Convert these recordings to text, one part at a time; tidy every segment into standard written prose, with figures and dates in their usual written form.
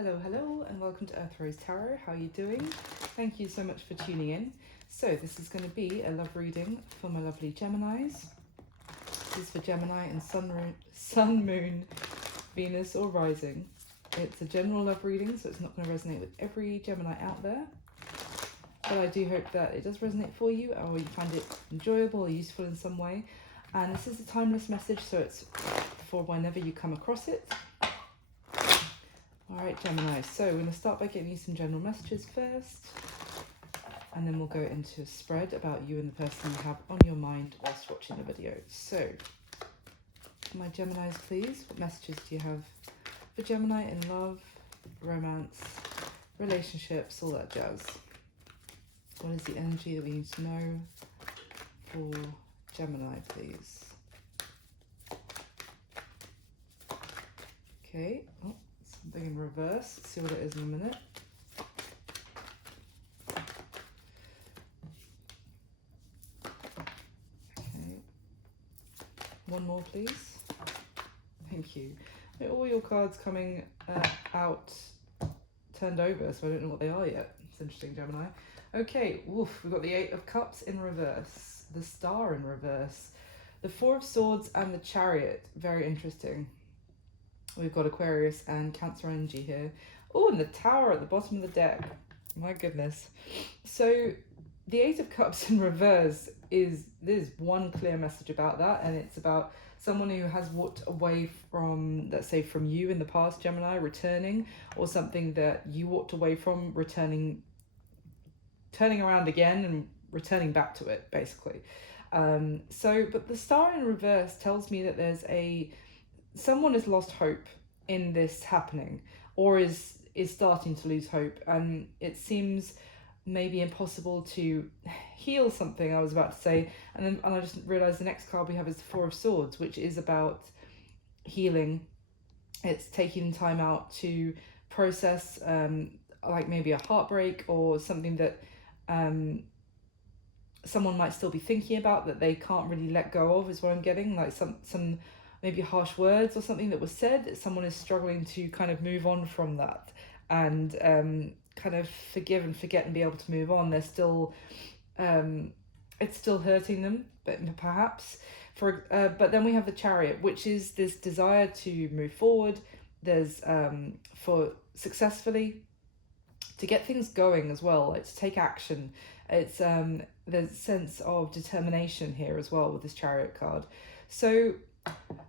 Hello, and welcome to Earth Rose Tarot. How are you doing? Thank you so much for tuning in. So this is going to be a love reading for my lovely Geminis. This is for Gemini and Sun, Moon, Venus or Rising. It's a general love reading, so it's not going to resonate with every Gemini out there. But I do hope that it does resonate for you, or you find it enjoyable or useful in some way. And this is a timeless message, so it's for whenever you come across it. Alright Gemini, so we're going to start by getting you some general messages first, and then we'll go into a spread about you and the person you have on your mind whilst watching the video. So, my Geminis please, what messages do you have for Gemini in love, romance, relationships, all that jazz? What is the energy that we need to know for Gemini please? Okay, oh. Something in reverse. Let's see what it is in a minute. Okay. One more, please. Thank you. All your cards coming out turned over, so I don't know what they are yet. It's interesting, Gemini. Okay, woof. We've got the Eight of Cups in reverse, the Star in reverse, the Four of Swords, and the Chariot. Very interesting. We've got Aquarius and Cancer energy here. Oh, and the Tower at the bottom of the deck. My goodness. So the Eight of Cups in reverse there's one clear message about that, and it's about someone who has walked away from, let's say, from you in the past, Gemini, returning, or something that you walked away from, turning around again and returning back to it, basically. But the Star in reverse tells me that there's someone has lost hope in this happening, or is starting to lose hope, and it seems maybe impossible to heal something, I was about to say, and I just realized the next card we have is the Four of Swords, which is about healing. It's taking time out to process like maybe a heartbreak or something that someone might still be thinking about that they can't really let go of, is what I'm getting, like some maybe harsh words or something that was said. Someone is struggling to kind of move on from that and kind of forgive and forget and be able to move on. They're still, it's still hurting them, but perhaps. But then we have the Chariot, which is this desire to move forward. There's for successfully, to get things going as well, like to take action. It's there's a sense of determination here as well with this Chariot card. So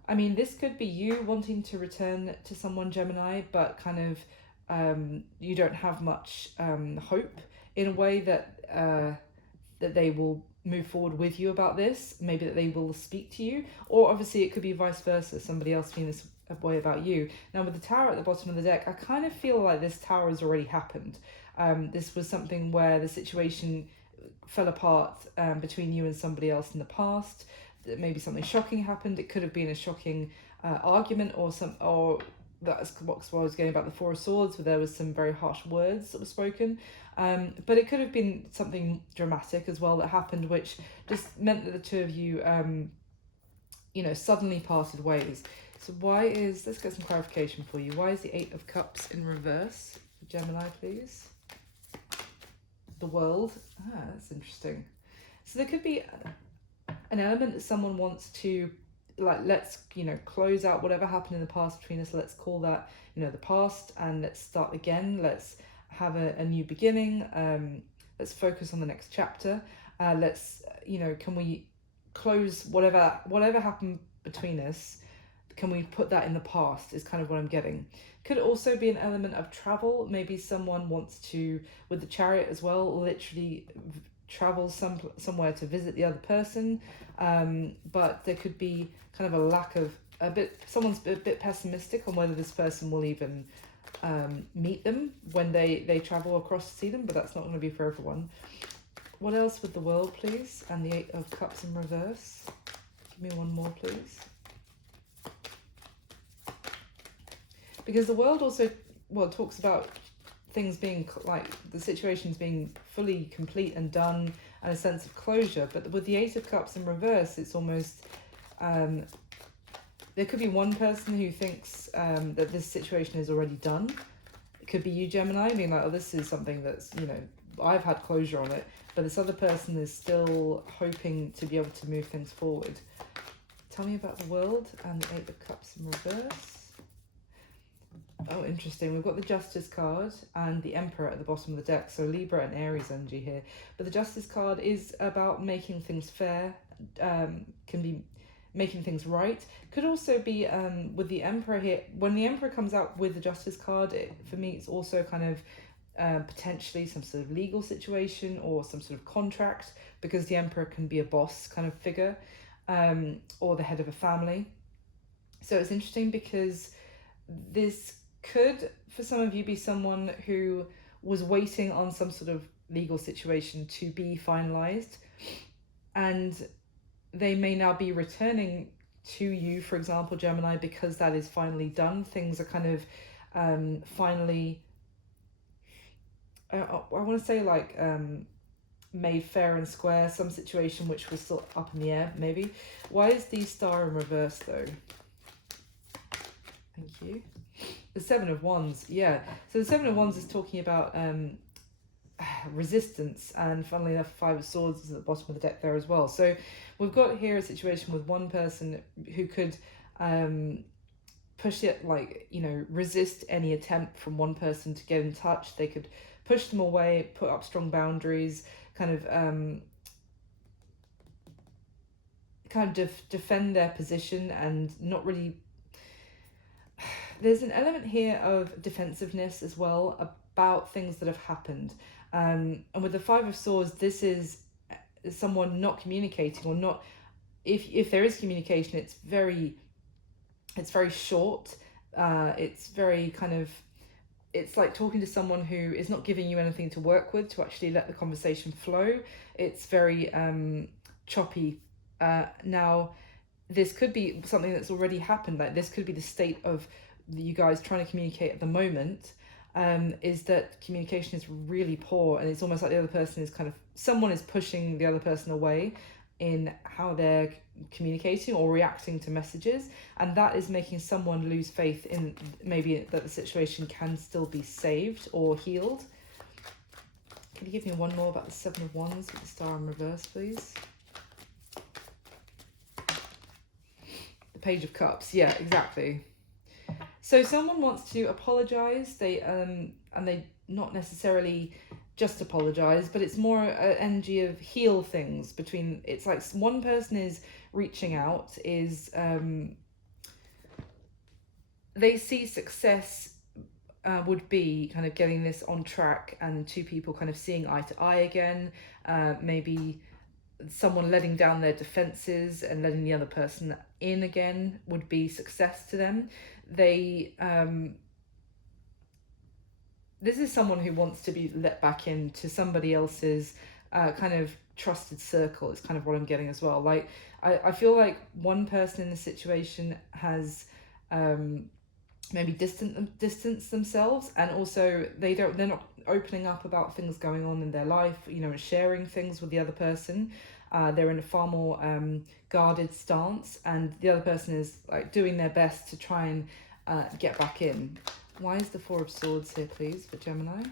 I mean, this could be you wanting to return to someone, Gemini, but kind of you don't have much hope in a way that that they will move forward with you about this, maybe that they will speak to you, or obviously it could be vice versa, somebody else feeling this way about you. Now with the Tower at the bottom of the deck, I kind of feel like this Tower has already happened. This was something where the situation fell apart between you and somebody else in the past. Maybe something shocking happened. It could have been a shocking argument, or that's what I was getting about the Four of Swords, where there was some very harsh words that were spoken. But it could have been something dramatic as well that happened, which just meant that the two of you, suddenly parted ways. So let's get some clarification for you. Why is the Eight of Cups in reverse? Gemini, please. The World. That's interesting. So there could be an element that someone wants to, like, let's close out whatever happened in the past between us. Let's call that the past, and let's start again. Let's have a new beginning. Let's focus on the next chapter. Let's can we close whatever happened between us? Can we put that in the past, is kind of what I'm getting. Could also be an element of travel. Maybe someone wants to, with the Chariot as well, literally travel somewhere to visit the other person, but there could be kind of a lack of someone's a bit pessimistic on whether this person will even meet them when they travel across to see them, but that's not going to be for everyone. What else with the World, please, and the Eight of Cups in reverse? Give me one more, please. Because the World also talks about things being like the situations being fully complete and done, and a sense of closure. But with the Eight of Cups in reverse, it's almost there could be one person who thinks that this situation is already done. could be you, Gemini, being like, oh, this is something that's, you know, I've had closure on it, but this other person is still hoping to be able to move things forward. Tell me about the world and the Eight of Cups in reverse. Oh, interesting. We've got the Justice card and the Emperor at the bottom of the deck. So Libra and Aries energy here. But the Justice card is about making things fair, can be making things right. Could also be with the Emperor here. When the Emperor comes out with the Justice card, for me, it's also kind of potentially some sort of legal situation or some sort of contract, because the Emperor can be a boss kind of figure, or the head of a family. So it's interesting because this could, for some of you, be someone who was waiting on some sort of legal situation to be finalized, and they may now be returning to you, for example, Gemini, because that is finally done. Things are kind of finally, I want to say, like, made fair and square, some situation which was still up in the air, maybe. Why is the Star in reverse, though? Thank you. The Seven of Wands, yeah. So the Seven of Wands is talking about resistance, and funnily enough, Five of Swords is at the bottom of the deck there as well. So we've got here a situation with one person who could push it, like, you know, resist any attempt from one person to get in touch. They could push them away, put up strong boundaries, kind of defend their position and not really. There's an element here of defensiveness as well about things that have happened. And with the Five of Swords, this is someone not communicating, or not, if there is communication, it's very short. It's very kind of, it's like talking to someone who is not giving you anything to work with to actually let the conversation flow. It's very choppy. Now, this could be something that's already happened. Like, this could be the state of you guys trying to communicate at the moment, is that communication is really poor, and it's almost like the other person is kind of, someone is pushing the other person away in how they're communicating or reacting to messages, and that is making someone lose faith in maybe that the situation can still be saved or healed. Can you give me one more about the Seven of Wands with the Star in reverse, please? The Page of Cups, yeah, exactly. So someone wants to apologize. They not necessarily just apologize, but it's more an energy of heal things between. It's like one person is reaching out, is they see success would be kind of getting this on track, and two people kind of seeing eye to eye again. Maybe someone letting down their defenses and letting the other person in again would be success to them. They this is someone who wants to be let back into somebody else's kind of trusted circle, is kind of what I'm getting as well. Like, I feel like one person in the situation has maybe distanced themselves, and also they're not opening up about things going on in their life, you know, and sharing things with the other person. They're in a far more guarded stance, and the other person is like doing their best to try and get back in. Why is the Four of Swords here, please, for Gemini?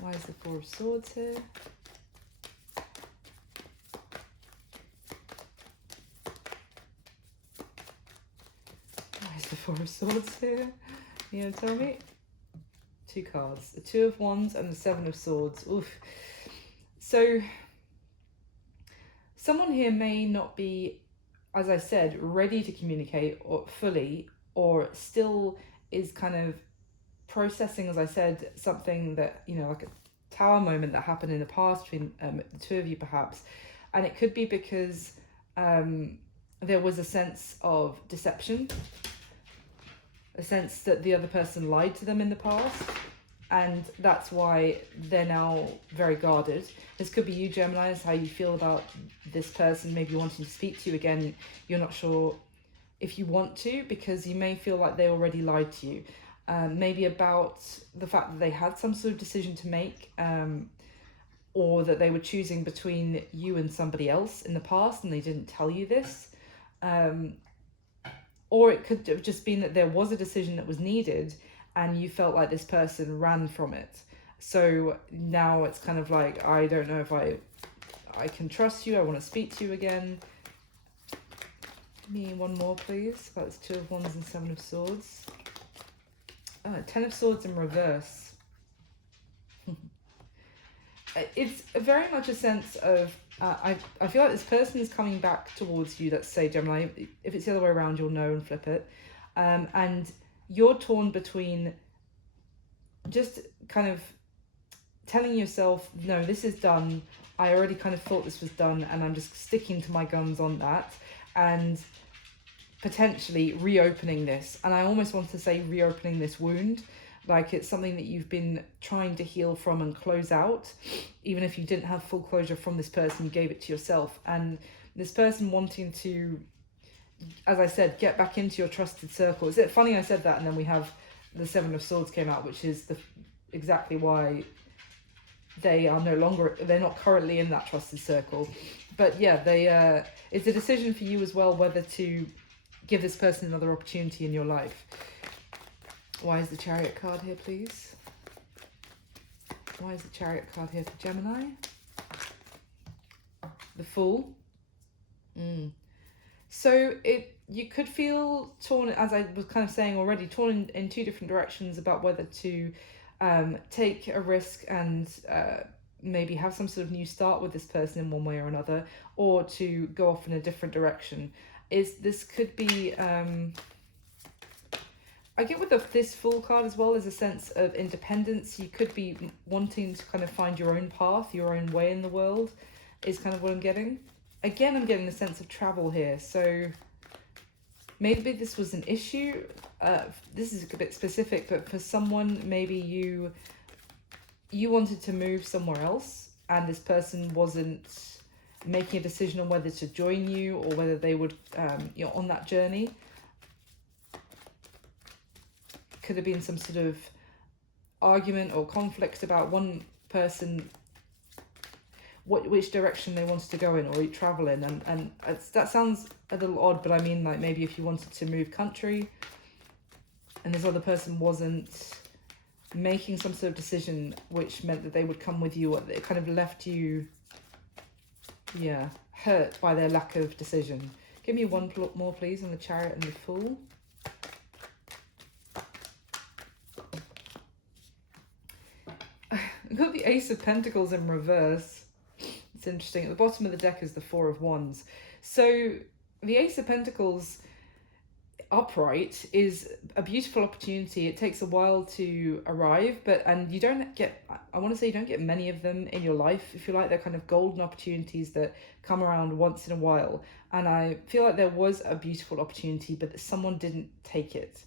Why is the Four of Swords here? Why is the Four of Swords here? You gonna tell me? Two cards, the Two of Wands and the Seven of Swords. Oof. So someone here may not be, as I said, ready to communicate or fully, or still is kind of processing, as I said, something that, you know, like a tower moment that happened in the past between the two of you perhaps. And it could be because there was a sense of deception, a sense that the other person lied to them in the past, and that's why they're now very guarded. This could be you, Gemini, is how you feel about this person, maybe wanting to speak to you again. You're not sure if you want to, because you may feel like they already lied to you. Maybe about the fact that they had some sort of decision to make, or that they were choosing between you and somebody else in the past and they didn't tell you this. Or it could have just been that there was a decision that was needed and you felt like this person ran from it. So now it's kind of like, I don't know if I can trust you, I want to speak to you again. Give me one more, please. That's Two of Wands and Seven of Swords. Ten of Swords in reverse. It's very much a sense of, I feel like this person is coming back towards you, let's say Gemini. If it's the other way around, you'll know and flip it. And you're torn between just kind of telling yourself, no, this is done. I already kind of thought this was done and I'm just sticking to my guns on that. And potentially reopening this. And I almost want to say reopening this wound. Like it's something that you've been trying to heal from and close out. Even if you didn't have full closure from this person, you gave it to yourself. And this person wanting to, as I said, get back into your trusted circle. Is it funny I said that and then we have the Seven of Swords came out, which is exactly why they are no longer, they're not currently in that trusted circle. But yeah, it's a decision for you as well whether to give this person another opportunity in your life. Why is the Chariot card here, please? Why is the Chariot card here for Gemini? The Fool. So you could feel torn, as I was kind of saying already, torn in two different directions about whether to take a risk and maybe have some sort of new start with this person in one way or another, or to go off in a different direction. This could be... I get with this Fool card as well as a sense of independence. You could be wanting to kind of find your own path, your own way in the world, is kind of what I'm getting. Again, I'm getting a sense of travel here. So maybe this was an issue. This is a bit specific, but for someone, maybe you wanted to move somewhere else and this person wasn't making a decision on whether to join you or whether they would, on that journey. Could have been some sort of argument or conflict about one person, which direction they wanted to go in or travel in, and that sounds a little odd, but I mean, like, maybe if you wanted to move country and this other person wasn't making some sort of decision which meant that they would come with you, it kind of left you hurt by their lack of decision. Give me one more, please, on the Chariot and the Fool. We've got the Ace of Pentacles in reverse. It's interesting. At the bottom of the deck is the Four of Wands. So the Ace of Pentacles upright is a beautiful opportunity. It takes a while to arrive, and you don't get, I want to say you don't get many of them in your life, if you like. They're kind of golden opportunities that come around once in a while. And I feel like there was a beautiful opportunity, but someone didn't take it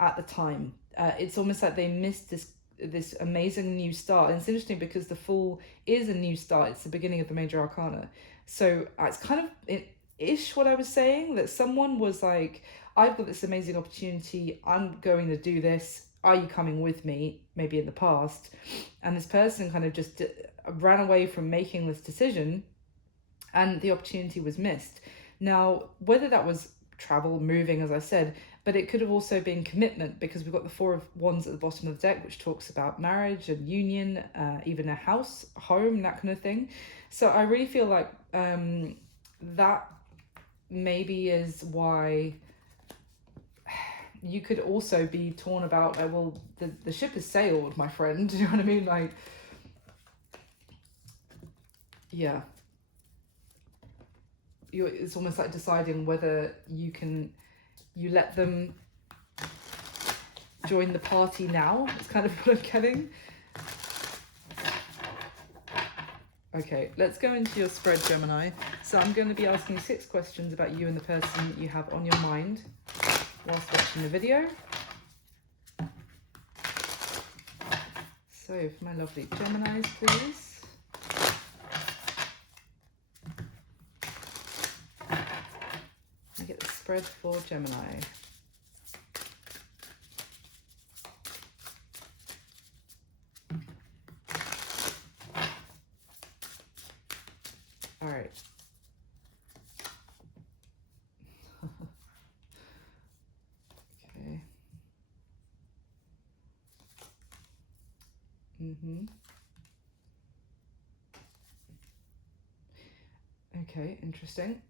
at the time. It's almost like they missed this amazing new start. And it's interesting because the Fool is a new start. It's the beginning of the major arcana. So it's kind of ish what I was saying, that someone was like, I've got this amazing opportunity, I'm going to do this, are you coming with me, maybe in the past? And this person kind of just ran away from making this decision and the opportunity was missed. Now, whether that was travel, moving, as I said, but it could have also been commitment, because we've got the Four of Wands at the bottom of the deck, which talks about marriage and union, even a house, home, that kind of thing. So I really feel like that maybe is why you could also be torn about, well, the ship has sailed, my friend. Do you know what I mean? Like, yeah. It's almost like deciding whether you let them join the party now. It's kind of what I'm getting. Okay, let's go into your spread, Gemini. So I'm going to be asking 6 questions about you and the person that you have on your mind whilst watching the video. So for my lovely Geminis, please. I get the spread for Gemini. All right. Okay, interesting.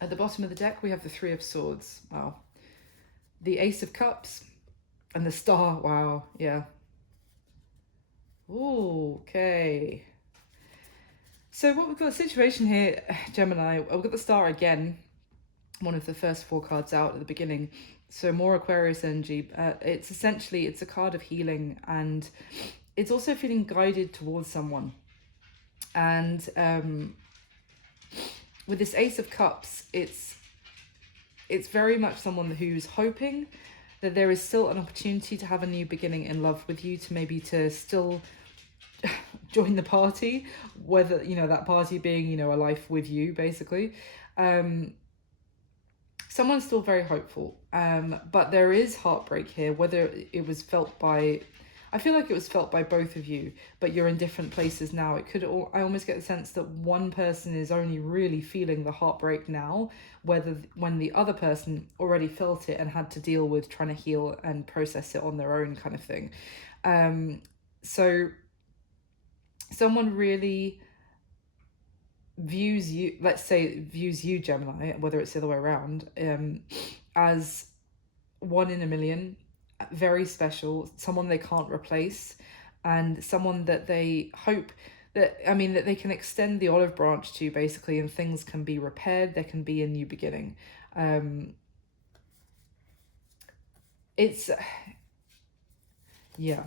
At the bottom of the deck, we have the Three of Swords. Wow. The Ace of Cups and the Star. Wow, yeah. Ooh, okay. So what we've got a situation here, Gemini, we've got the Star again, one of the first 4 cards out at the beginning. So more Aquarius energy. It's essentially, it's a card of healing, and it's also feeling guided towards someone. And with this Ace of Cups, it's very much someone who's hoping that there is still an opportunity to have a new beginning in love with you, to maybe to still join the party, whether, you know, that party being, you know, a life with you, basically. Someone's still very hopeful, but there is heartbreak here, whether it was felt by, I feel like it was felt by both of you, but you're in different places now. It could, I almost get the sense that one person is only really feeling the heartbreak now, when the other person already felt it and had to deal with trying to heal and process it on their own, kind of thing. So someone really views you, let's say views you, Gemini, whether it's the other way around, as one in a million, very special, someone they can't replace, and someone that they hope that, I mean, that they can extend the olive branch to, basically, and things can be repaired, there can be a new beginning. It's, yeah.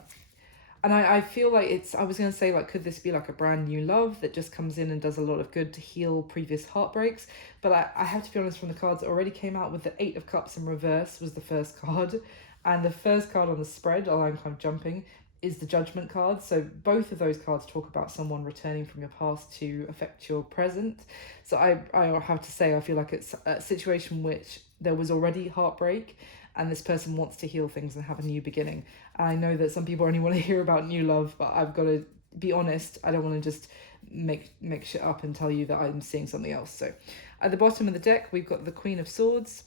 And I feel like it's, I was going to say, like, could this be like a brand new love that just comes in and does a lot of good to heal previous heartbreaks? But I have to be honest, from the cards that already came out, with the Eight of Cups in reverse was the first card. And the first card on the spread, although I'm kind of jumping, is the Judgment card. So both of those cards talk about someone returning from your past to affect your present. So I have to say, I feel like it's a situation which there was already heartbreak, and this person wants to heal things and have a new beginning. I know that some people only want to hear about new love, but I've got to be honest. I don't want to just make shit up and tell you that I'm seeing something else. So at the bottom of the deck, we've got the Queen of Swords,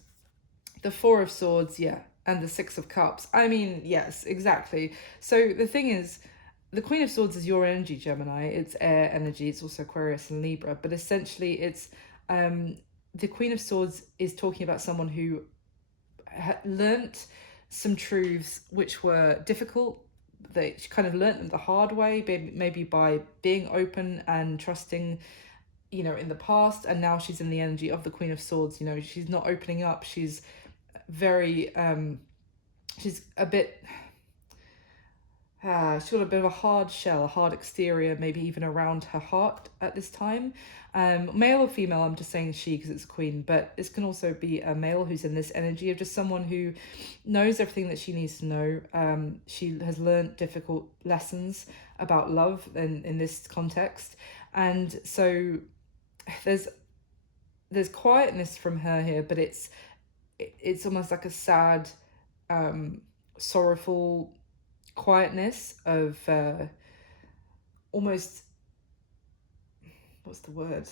the Four of Swords, yeah, and the Six of Cups. I mean, yes, exactly. So the thing is, the Queen of Swords is your energy, Gemini. It's air energy. It's also Aquarius and Libra. But essentially, it's the Queen of Swords is talking about someone who learnt some truths which were difficult. They kind of learnt them the hard way, maybe by being open and trusting, you know, in the past. And now she's in the energy of the Queen of Swords. You know, she's not opening up. She's very she's a bit she's got a bit of a hard shell, a hard exterior, maybe even around her heart at this time. Male or female, I'm just saying she because it's a queen, but this can also be a male who's in this energy of just someone who knows everything that she needs to know. She has learned difficult lessons about love in this context. And so there's quietness from her here, but it's almost like a sad, sorrowful quietness of almost, what's the word,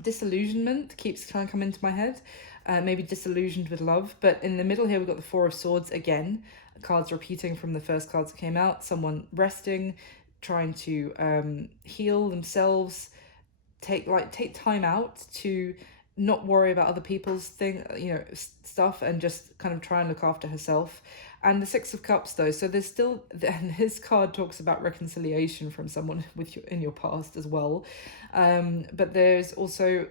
disillusionment keeps trying to come into my head. Maybe disillusioned with love. But in the middle here, we've got the Four of Swords again, cards repeating from the first cards that came out. Someone resting, trying to heal themselves, take time out to not worry about other people's stuff, and just kind of try and look after herself. And the Six of Cups, though, so there's still, and this card talks about reconciliation from someone in your past as well. But there's also,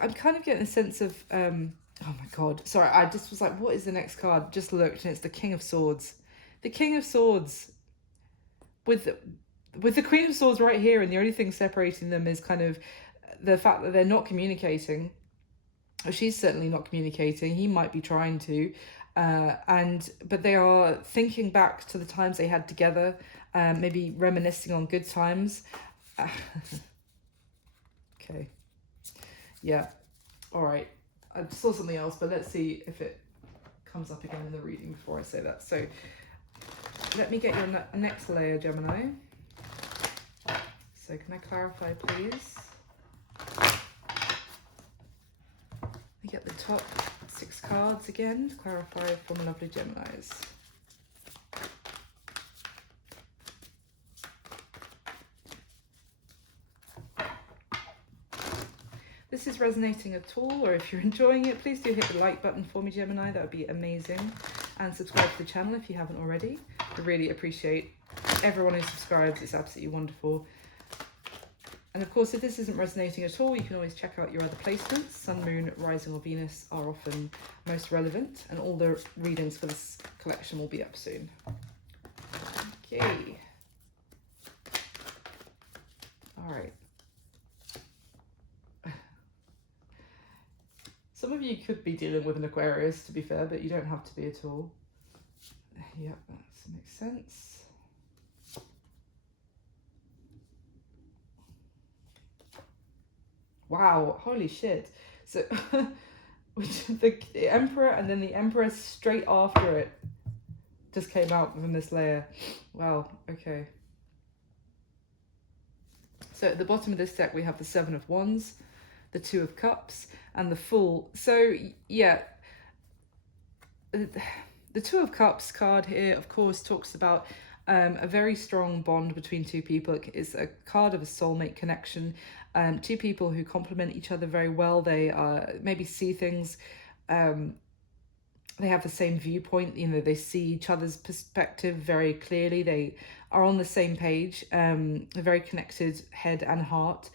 I'm kind of getting a sense of, oh my god, sorry, I just was like, what is the next card? Just looked, and it's the King of Swords. The King of Swords with the Queen of Swords right here, and the only thing separating them is kind of the fact that they're not communicating. She's certainly not communicating. He might be trying to, but they are thinking back to the times they had together, maybe reminiscing on good times. Okay, yeah, all right. I saw something else, but let's see if it comes up again in the reading before I say that. So let me get your next layer, Gemini. So can I clarify, please? I get the top 6 cards again to clarify for my lovely Geminis. this is resonating at all, or if you're enjoying it, please do hit the like button for me, Gemini. That would be amazing. And subscribe to the channel if you haven't already. I really appreciate everyone who subscribes. It's absolutely wonderful. And of course, if this isn't resonating at all, you can always check out your other placements. Sun, Moon, Rising or Venus are often most relevant, and all the readings for this collection will be up soon. Okay. All right. Some of you could be dealing with an Aquarius, to be fair, but you don't have to be at all. Yeah, that makes sense. Wow, holy shit. So, the Emperor and then the Empress straight after it just came out from this layer. Wow, okay. So at the bottom of this deck, we have the Seven of Wands, the Two of Cups, and the Fool. So, yeah, the Two of Cups card here, of course, talks about a very strong bond between two people. It's a card of a soulmate connection. Two people who complement each other very well. They maybe see things, they have the same viewpoint, you know, they see each other's perspective very clearly. They are on the same page, a very connected head and heart.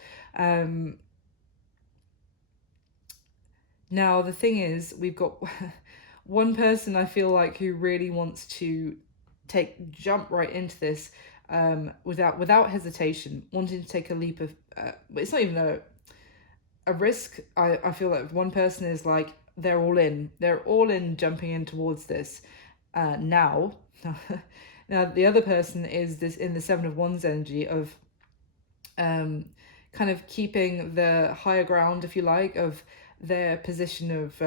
Now, the thing is, we've got one person I feel like who really wants to jump right into this without hesitation, wanting to take a leap of it's not even a risk. I feel like one person is like, they're all in jumping in towards this now. Now the other person is this in the Seven of Wands energy of kind of keeping the higher ground, if you like, of their position of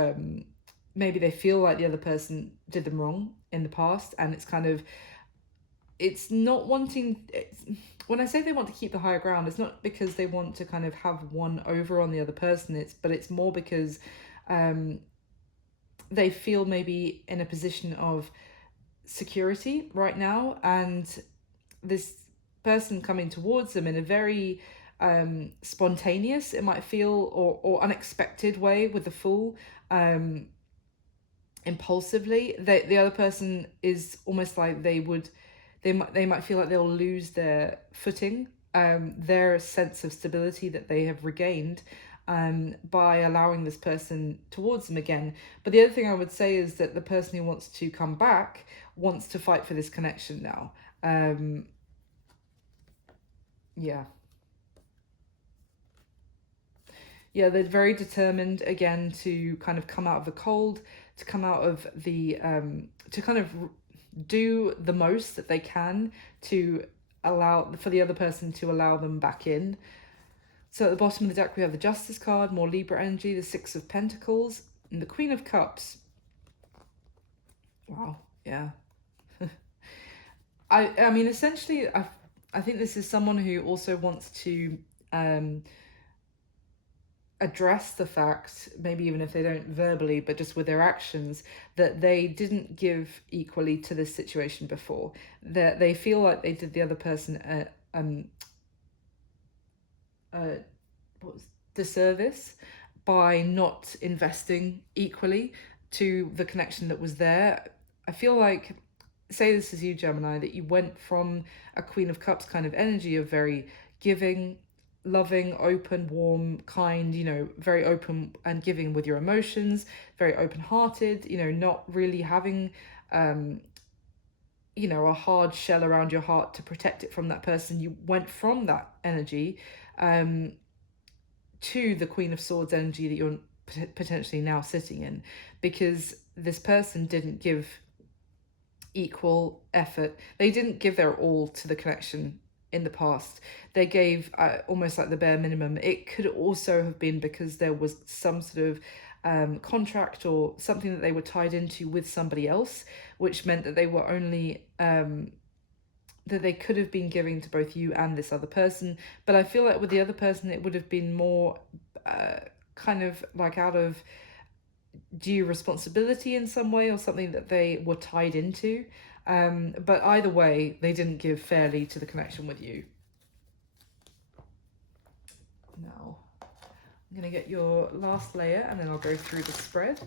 maybe they feel like the other person did them wrong in the past, and it's kind of, it's not wanting, when I say they want to keep the higher ground, it's not because they want to kind of have one over on the other person, but it's more because they feel maybe in a position of security right now, and this person coming towards them in a very spontaneous, it might feel, or unexpected way with the Fool, impulsively. The other person is almost like they might feel like they'll lose their footing, their sense of stability that they have regained by allowing this person towards them again. But the other thing I would say is that the person who wants to come back wants to fight for this connection now. Yeah, they're very determined again to kind of come out of the cold, to come out of the to kind of do the most that they can to allow for the other person to allow them back in. So at the bottom of the deck we have the Justice card, more Libra energy, the Six of Pentacles, and the Queen of Cups. Wow, yeah. I mean, essentially, I think this is someone who also wants to address the fact, maybe even if they don't verbally, but just with their actions, that they didn't give equally to this situation before. That they feel like they did the other person disservice by not investing equally to the connection that was there. I feel like, say this is you, Gemini, that you went from a Queen of Cups kind of energy of very giving, loving, open, warm, kind, you know, very open and giving with your emotions, very open-hearted, you know, not really having you know, a hard shell around your heart to protect it from that person. You went from that energy to the Queen of Swords energy that you're potentially now sitting in, because this person didn't give equal effort. They didn't give their all to the connection in the past. They gave almost like the bare minimum. It could also have been because there was some sort of contract or something that they were tied into with somebody else, which meant that they were only that they could have been giving to both you and this other person. But I feel like with the other person it would have been more kind of like out of due responsibility in some way, or something that they were tied into. But either way, they didn't give fairly to the connection with you. Now, I'm going to get your last layer and then I'll go through the spread.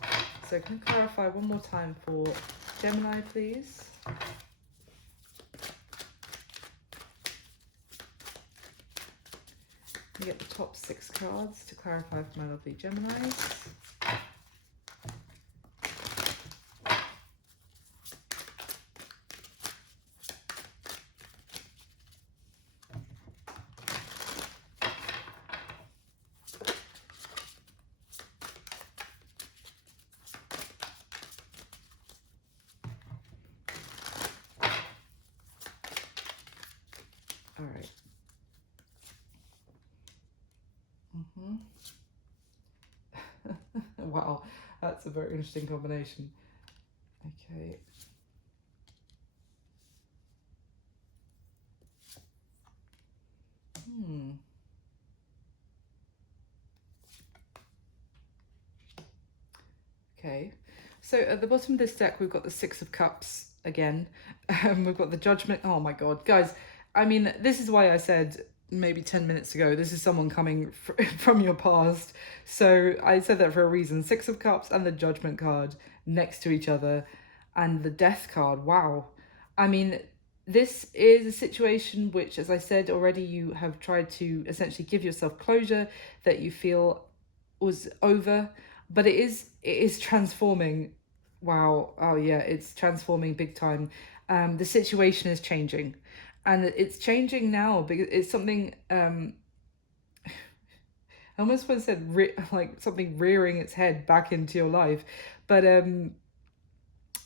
So can I clarify one more time for Gemini, please? You get the top 6 cards to clarify for my lovely Geminis. All right. Wow, that's a very interesting combination. Okay. Okay. So at the bottom of this deck, we've got the 6 of Cups again. We've got the Judgment. Oh my God, guys. I mean, this is why I said maybe 10 minutes ago, this is someone coming from your past. So I said that for a reason. 6 of Cups and the Judgment card next to each other, and the Death card. Wow. I mean, this is a situation which, as I said already, you have tried to essentially give yourself closure that you feel was over, but it is transforming. Wow. Oh yeah, it's transforming big time. The situation is changing, and it's changing now because it's something I almost want to say like something rearing its head back into your life, but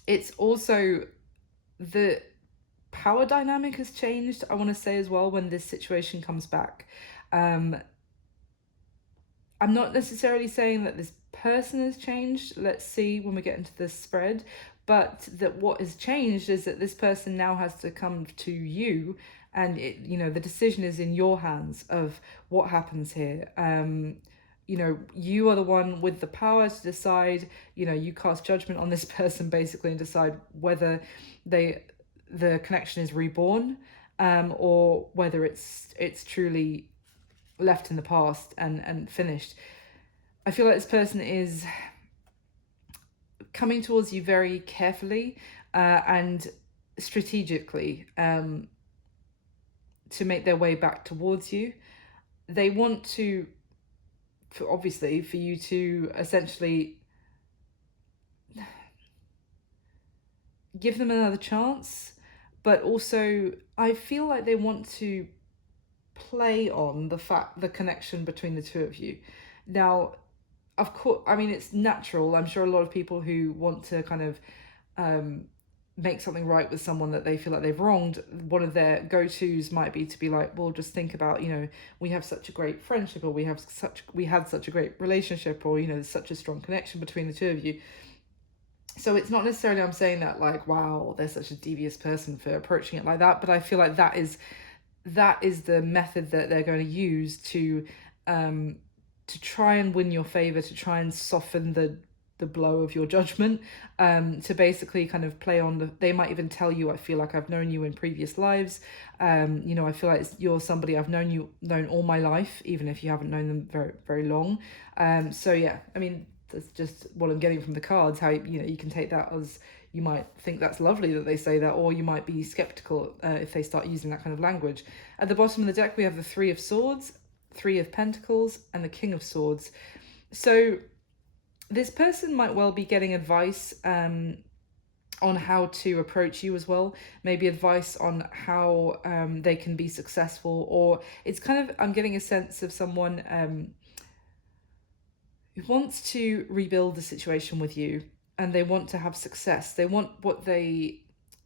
it's also the power dynamic has changed, I want to say, as well, when this situation comes back. I'm not necessarily saying that this person has changed. Let's see when we get into this spread. But that what has changed is that this person now has to come to you, and the decision is in your hands of what happens here. You are the one with the power to decide. You cast judgment on this person basically and decide whether the connection is reborn, or whether it's truly left in the past and finished. I feel like this person is coming towards you very carefully and strategically to make their way back towards you. They want to, obviously, for you to essentially give them another chance, but also I feel like they want to play on the connection between the two of you. Now, of course, I mean, it's natural. I'm sure a lot of people who want to kind of make something right with someone that they feel like they've wronged, one of their go-tos might be to be like, well, just think about, we have such a great friendship, or we had such a great relationship, or there's such a strong connection between the two of you. So it's not necessarily I'm saying that like, wow, they're such a devious person for approaching it like that, but I feel like that is the method that they're going to use to try and win your favor, to try and soften the blow of your judgment, to basically kind of play on they might even tell you, I feel like I've known you in previous lives. I feel like you're somebody I've known all my life, even if you haven't known them very, very long. So yeah, I mean, that's just what I'm getting from the cards, how you can take that as, you might think that's lovely that they say that, or you might be skeptical if they start using that kind of language. At the bottom of the deck, we have the 3 of Swords, 3 of Pentacles, and the King of Swords. So this person might well be getting advice on how to approach you as well. Maybe advice on how they can be successful, or it's kind of, I'm getting a sense of someone who wants to rebuild the situation with you, and they want to have success. They want the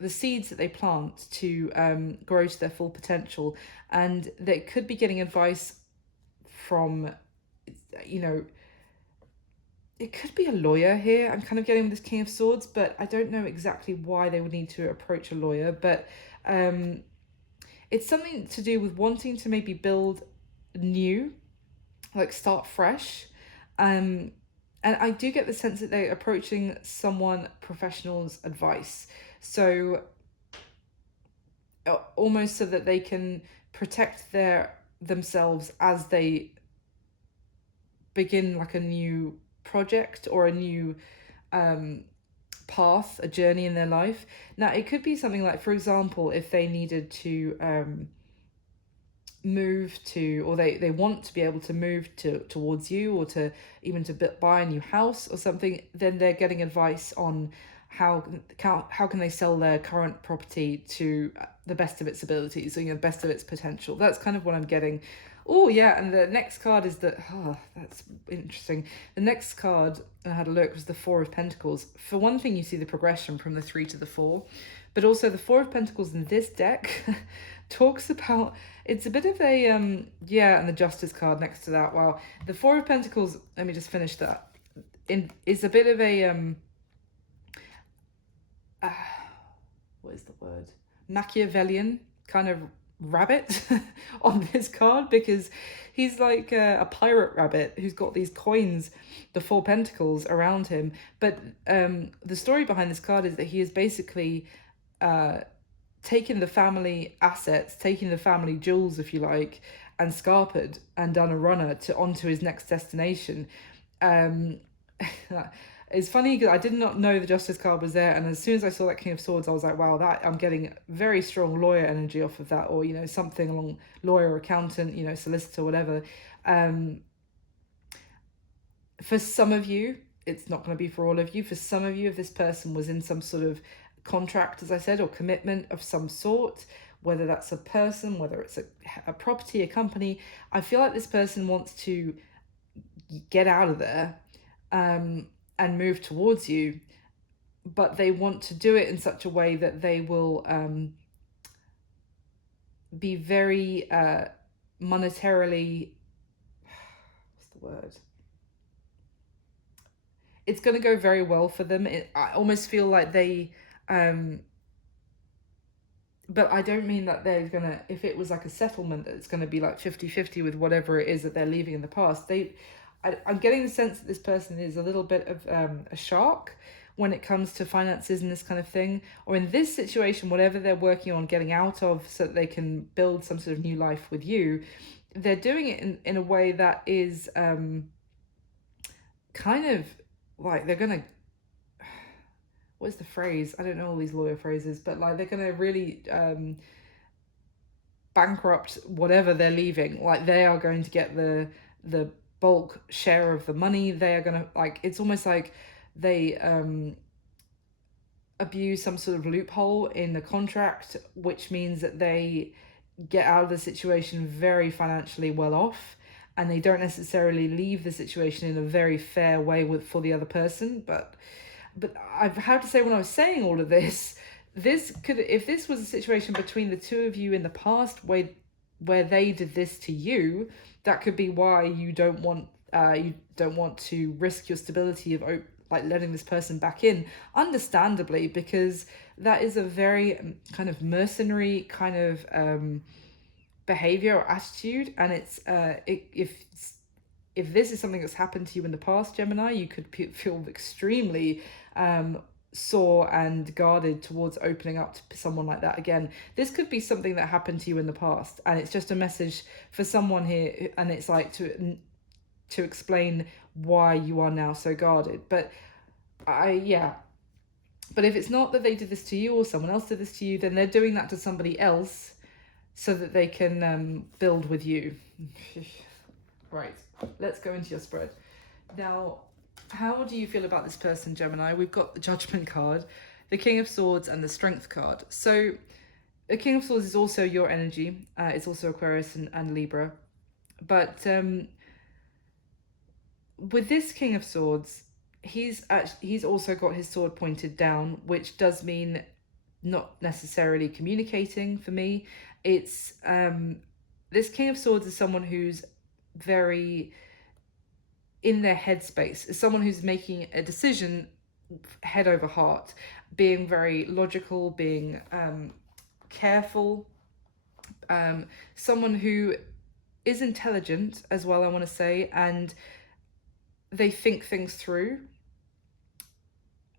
seeds that they plant to grow to their full potential, and they could be getting advice from, it could be a lawyer here. I'm kind of getting this King of Swords, but I don't know exactly why they would need to approach a lawyer, but it's something to do with wanting to maybe build new, like start fresh. And I do get the sense that they're approaching someone professional's advice. So almost so that they can protect themselves as they begin like a new project or a new path, a journey in their life. Now it could be something like, for example, if they needed to move to, or they want to be able to move towards you, or to even to buy a new house or something, then they're getting advice on how can they sell their current property to the best of its abilities, or best of its potential. That's kind of what I'm getting. Oh yeah, and the next card is that's interesting. The next card I had a look was the Four of Pentacles. For one thing, you see the progression from the 3 to the 4, but also the Four of Pentacles in this deck talks about, it's a bit of a and the Justice card next to that. Wow, the Four of Pentacles, let me just finish that, is a bit of a what is the word, Machiavellian kind of rabbit on this card, because he's like a pirate rabbit who's got these coins, the Four Pentacles, around him. But the story behind this card is that he is basically taken the family assets, taking the family jewels, if you like, and scarpered and done a runner onto his next destination. It's funny because I did not know the Justice card was there, and as soon as I saw that King of Swords, I was like, wow, that I'm getting very strong lawyer energy off of that, or something along lawyer, accountant, solicitor, whatever. For some of you, it's not going to be for all of you. For some of you, if this person was in some sort of contract, as I said, or commitment of some sort, whether that's a person, whether it's a property, a company, I feel like this person wants to get out of there and move towards you, but they want to do it in such a way that they will be very monetarily, what's the word? It's going to go very well for them. I almost feel like they, but I don't mean that they're going to, if it was like a settlement, that it's going to be like 50-50 with whatever it is that they're leaving in the past. I'm getting the sense that this person is a little bit of a shark when it comes to finances and this kind of thing. Or in this situation, whatever they're working on getting out of so that they can build some sort of new life with you, they're doing it in a way that is kind of like they're going to, what's the phrase? I don't know all these lawyer phrases, but like they're going to really bankrupt whatever they're leaving. Like they are going to get the bulk share of the money. They are going to, like, it's almost like they abuse some sort of loophole in the contract, which means that they get out of the situation very financially well off, and they don't necessarily leave the situation in a very fair way for the other person. But I've had to say, when I was saying all of this could, if this was a situation between the two of you in the past where they did this to you, that could be why you don't want to risk your stability of like letting this person back in, understandably, because that is a very kind of mercenary kind of behavior or attitude. And it's if this is something that's happened to you in the past, Gemini, you could feel extremely sore and guarded towards opening up to someone like that again. This could be something that happened to you in the past, and it's just a message for someone here, and it's like to explain why you are now so guarded. But but if it's not that they did this to you or someone else did this to you, then they're doing that to somebody else so that they can build with you. Right, let's go into your spread now. How do you feel about this person, Gemini? We've got the Judgment card, the King of Swords, and the Strength card. So the King of Swords is also your energy. It's also Aquarius and Libra. But with this King of Swords, he's also got his sword pointed down, which does mean not necessarily communicating for me. It's this King of Swords is someone who's very in their headspace, is someone who's making a decision head over heart, being very logical, being careful, someone who is intelligent as well, I want to say, and they think things through,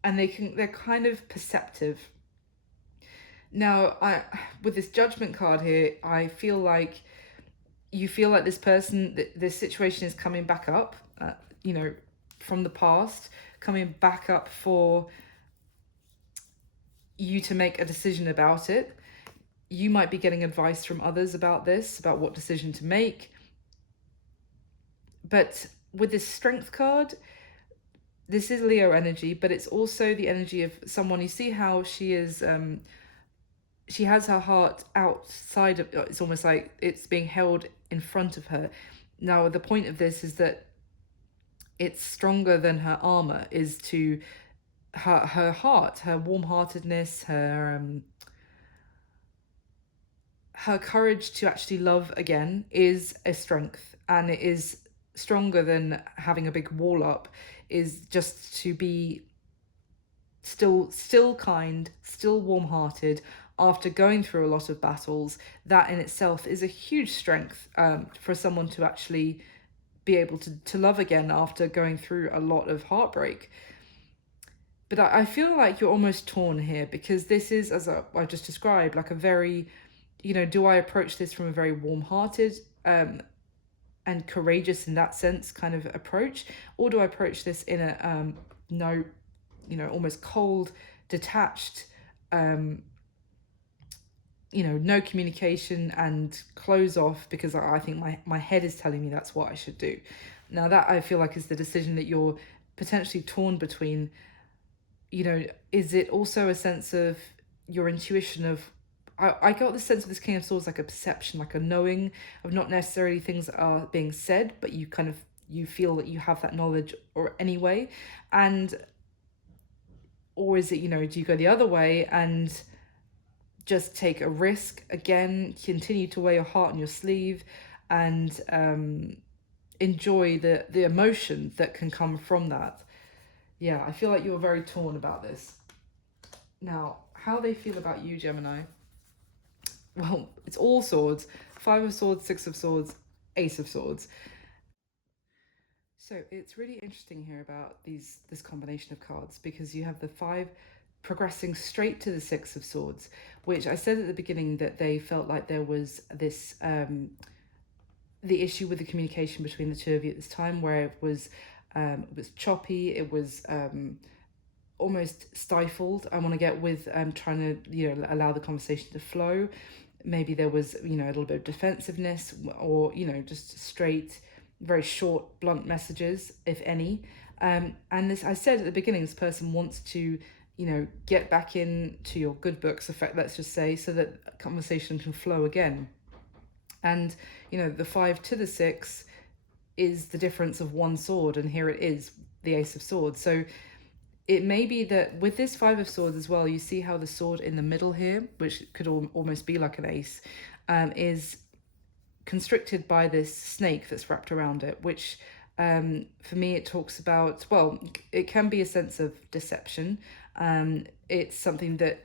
and they're kind of perceptive. Now, with this Judgment card here, I feel like you feel like this person, this situation is coming back up, you know, from the past coming back up for you to make a decision about it. You might be getting advice from others about this, about what decision to make. But with this Strength card, this is Leo energy, but it's also the energy of someone. You see how she is, she has her heart outside of, it's almost like it's being held in front of her. Now, the point of this is that it's stronger than her armor, is to her heart, her warm-heartedness, her courage to actually love again is a strength, and it is stronger than having a big wall up, is just to be still kind, still warm-hearted after going through a lot of battles. That in itself is a huge strength, for someone to actually be able to love again after going through a lot of heartbreak. But I feel like you're almost torn here, because this is, as I just described, like a very, you know, do I approach this from a very warm-hearted and courageous in that sense kind of approach, or do I approach this in a no, you know, almost cold, detached, you know, no communication and close off because I think my head is telling me that's what I should do. Now that I feel like is the decision that you're potentially torn between. You know, is it also a sense of your intuition of, I got the sense of this King of Swords like a perception, like a knowing of not necessarily things that are being said, but you kind of, you feel that you have that knowledge or anyway. And, or is it, you know, do you go the other way and just take a risk again, continue to wear your heart on your sleeve and enjoy the emotion that can come from that? Yeah, I feel like you're very torn about this. Now, how they feel about you, Gemini? Well, it's all swords. 5 of Swords, 6 of Swords, Ace of Swords. So it's really interesting here about this combination of cards, because you have the 5 progressing straight to the 6 of Swords, which I said at the beginning that they felt like there was this the issue with the communication between the two of you at this time, where it was choppy, it was almost stifled. I want to get with trying to, you know, allow the conversation to flow. Maybe there was, you know, a little bit of defensiveness, or, you know, just straight, very short, blunt messages, if any. And this, I said at the beginning, this person wants to, you know, get back into your good books effect, let's just say, so that conversation can flow again. And, you know, the 5 to the 6 is the difference of one sword, and here it is, the Ace of Swords. So it may be that with this 5 of Swords as well, you see how the sword in the middle here, which could almost be like an ace, is constricted by this snake that's wrapped around it, which for me it talks about, well, it can be a sense of deception. It's something that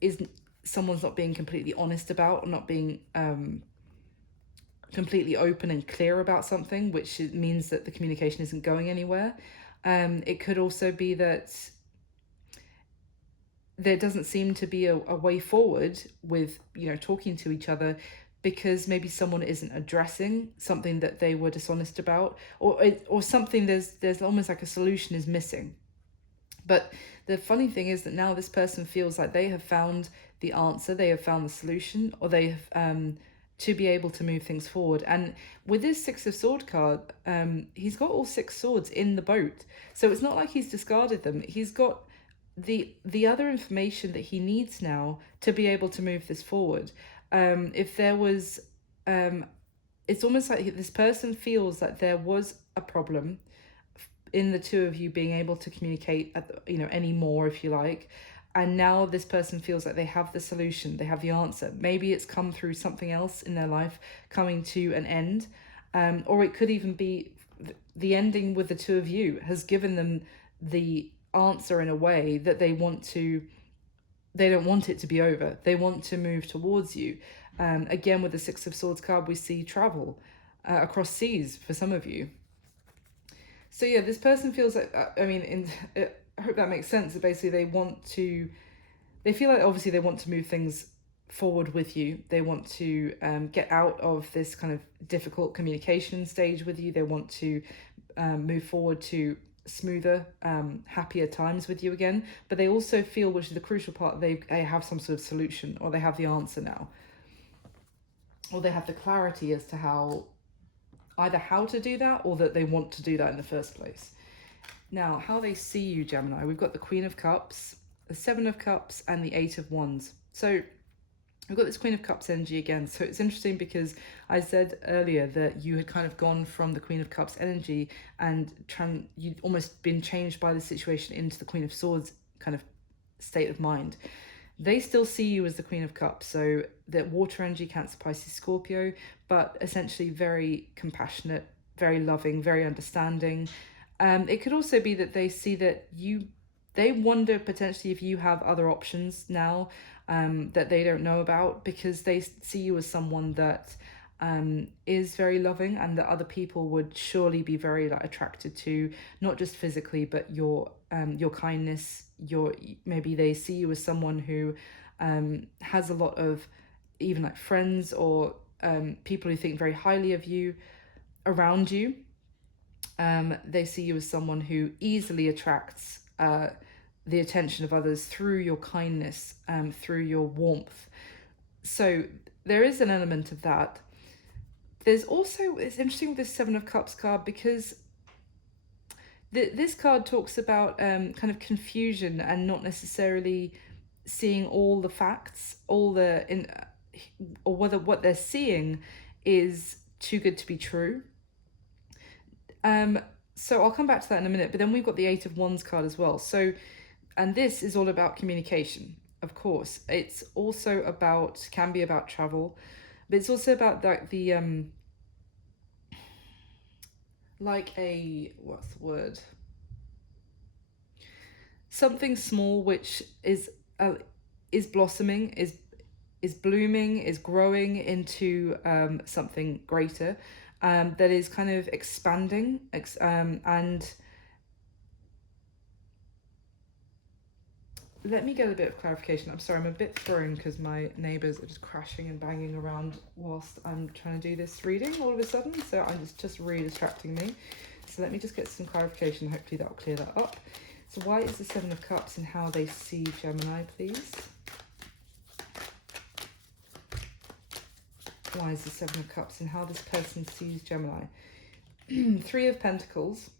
is someone's not being completely honest about, or not being completely open and clear about something, which means that the communication isn't going anywhere. It could also be that there doesn't seem to be a way forward with, you know, talking to each other, because maybe someone isn't addressing something that they were dishonest about, or something, there's almost like a solution is missing. But the funny thing is that now this person feels like they have found the answer, they have found the solution, or they have to be able to move things forward. And with this 6 of Sword card, he's got all 6 swords in the boat, so it's not like he's discarded them. He's got the other information that he needs now to be able to move this forward. If there was, it's almost like this person feels that there was a problem in the two of you being able to communicate, you know, anymore, if you like. And now this person feels like they have the solution, they have the answer. Maybe it's come through something else in their life coming to an end. Or it could even be the ending with the two of you has given them the answer in a way that they don't want it to be over. They want to move towards you. Again, with the 6 of Swords card, we see travel across seas for some of you. So yeah, this person feels like, I hope that makes sense. That basically they feel like obviously they want to move things forward with you. They want to get out of this kind of difficult communication stage with you. They want to move forward to smoother, happier times with you again. But they also feel, which is the crucial part, they have some sort of solution, or they have the answer now, or they have the clarity as to either how to do that, or that they want to do that in the first place. Now, how they see you, Gemini, we've got the Queen of Cups, the Seven of Cups, and the Eight of Wands. So we've got this Queen of Cups energy again. So it's interesting because I said earlier that you had kind of gone from the Queen of Cups energy and you'd almost been changed by the situation into the Queen of Swords kind of state of mind. They still see you as the Queen of Cups, so that water energy, Cancer, Pisces, Scorpio, but essentially very compassionate, very loving, very understanding. It could also be that they see that they wonder potentially if you have other options now that they don't know about, because they see you as someone that is very loving, and that other people would surely be very attracted to, not just physically, but your kindness. Maybe they see you as someone who has a lot of even friends or people who think very highly of you around you. They see you as someone who easily attracts the attention of others through your kindness, through your warmth. So there is an element of that. There's also, it's interesting with this Seven of Cups card, because this card talks about kind of confusion and not necessarily seeing all the facts, or whether what they're seeing is too good to be true. So I'll come back to that in a minute, but then we've got the Eight of Wands card as well. So, and this is all about communication, of course. It's also can be about travel, but it's also about what's the word? Something small which is blossoming, is blooming, is growing into something greater. That is kind of expanding, and let me get a bit of clarification. I'm sorry, I'm a bit thrown because my neighbours are just crashing and banging around whilst I'm trying to do this reading all of a sudden, so it's just really distracting me. So let me just get some clarification. Hopefully that'll clear that up. So why is the Seven of Cups and how they see Gemini, please? Why is the Seven of Cups and how this person sees Gemini? Three of Pentacles.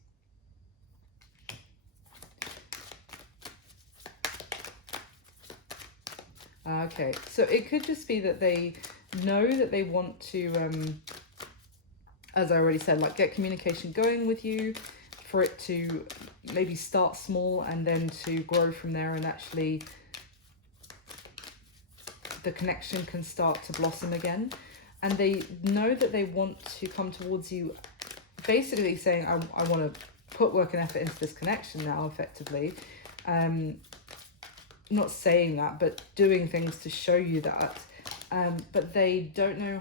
Okay, so it could just be that they know that they want to, as I already said, get communication going with you, for it to maybe start small and then to grow from there, and actually the connection can start to blossom again. And they know that they want to come towards you, basically saying, I want to put work and effort into this connection now, effectively. Not saying that, but doing things to show you that. But they don't know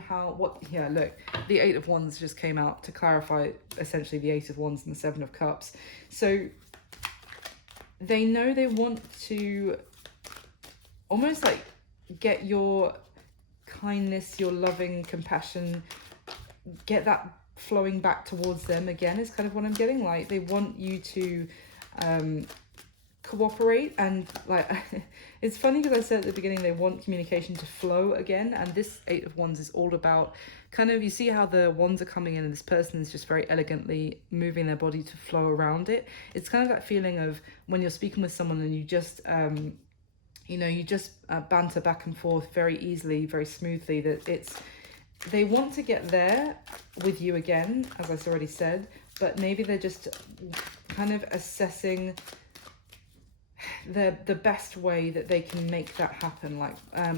yeah, look, the Eight of Wands just came out to clarify essentially the Eight of Wands and the Seven of Cups. So they know they want to almost get your kindness, your loving compassion, get that flowing back towards them again, is kind of what I'm getting. They want you to cooperate, and it's funny because I said at the beginning they want communication to flow again, and this Eight of Wands is all about kind of, you see how the wands are coming in and this person is just very elegantly moving their body to flow around it. It's kind of that feeling of when you're speaking with someone and you just banter back and forth very easily, very smoothly, that they want to get there with you again, as I already said, but maybe they're just kind of assessing the best way that they can make that happen.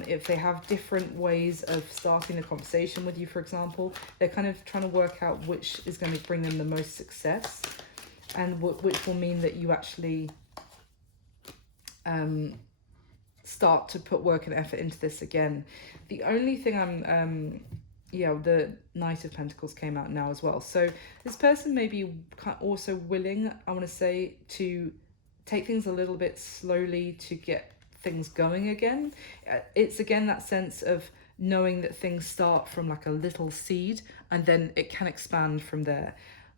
If they have different ways of starting the conversation with you, for example, they're kind of trying to work out which is going to bring them the most success, and which will mean that you actually start to put work and effort into this again. The only thing the Knight of Pentacles came out now as well. So this person may be also willing, I want to say, to take things a little bit slowly to get things going again. It's again that sense of knowing that things start from a little seed and then it can expand from there.